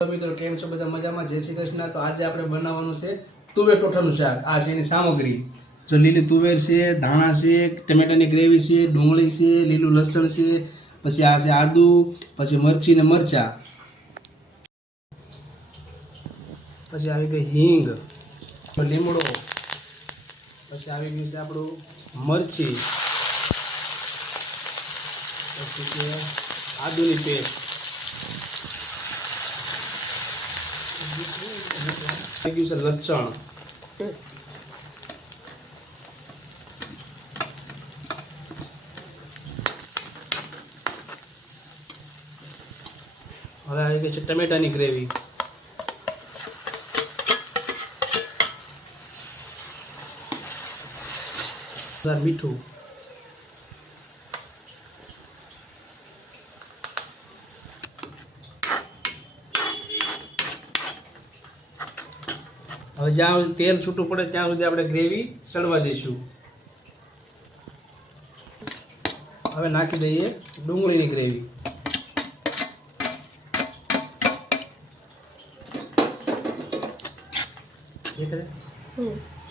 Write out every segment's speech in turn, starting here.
મિત્રો કેમ છો બધા મજામાં? જય શ્રી કૃષ્ણ। તો આજે આપણે બનાવવાનું છે તુવેર ટોઠાનું શાક। આ છે એની સામગ્રી। જો લીલી તુવેર છે, ધાણા છે, ટમેટાની ગ્રેવી છે, ડુંગળી છે, લીલું લસણ છે, પછી આ છે આદુ, પછી મરચી ને મરચા, પછી આવી ગઈ હિંગ, લીમડો, પછી આવી ગયું છે આપણું મરચી, પછી છે આદુની પેસ્ટ, આવી ગયું છે લસણ, હવે આવી ગઈ છે ટમેટાની ગ્રેવી, મીઠું, હવે જ્યાં સુધી તેલ છૂટું પડે ત્યાં સુધી આપણે ગ્રેવી સળવા દઈશું। હવે નાખી દઈએ ડુંગળીની ગ્રેવી,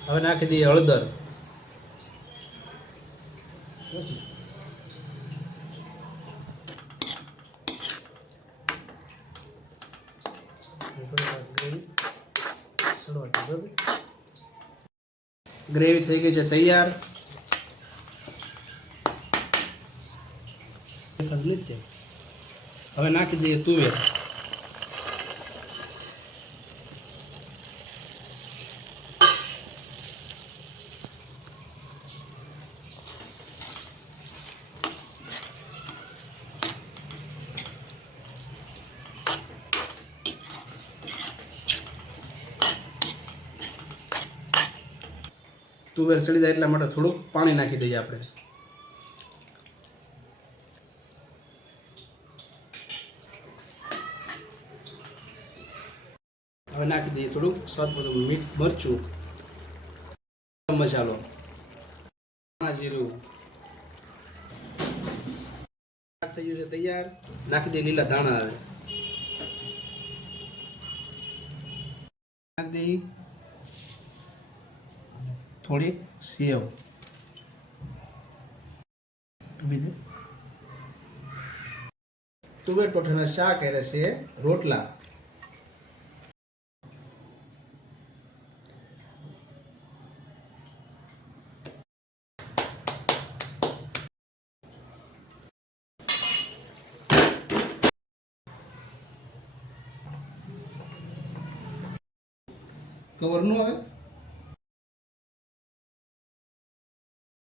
હવે નાખી દઈએ હળદર, ગ્રેવી થઈ ગઈ છે તૈયાર। હવે નાખી દઈએ તુવેર, તુવેર સડી જાય એટલા માટે થોડુંક પાણી નાખી દઈએ આપણે। હવે નાખી દઈએ થોડુંક સ્વાદ પ્રમાણે મીઠ, મરચું, મસાલો, જીરું, થઈ ગયું છે તૈયાર। નાખી દઈએ લીલા ધાણા, હવે નાખી દઈએ થોડીક સેવ, તુવેર ટોઠાના શાક એટલે છે રોટલા। કવર નું આવે।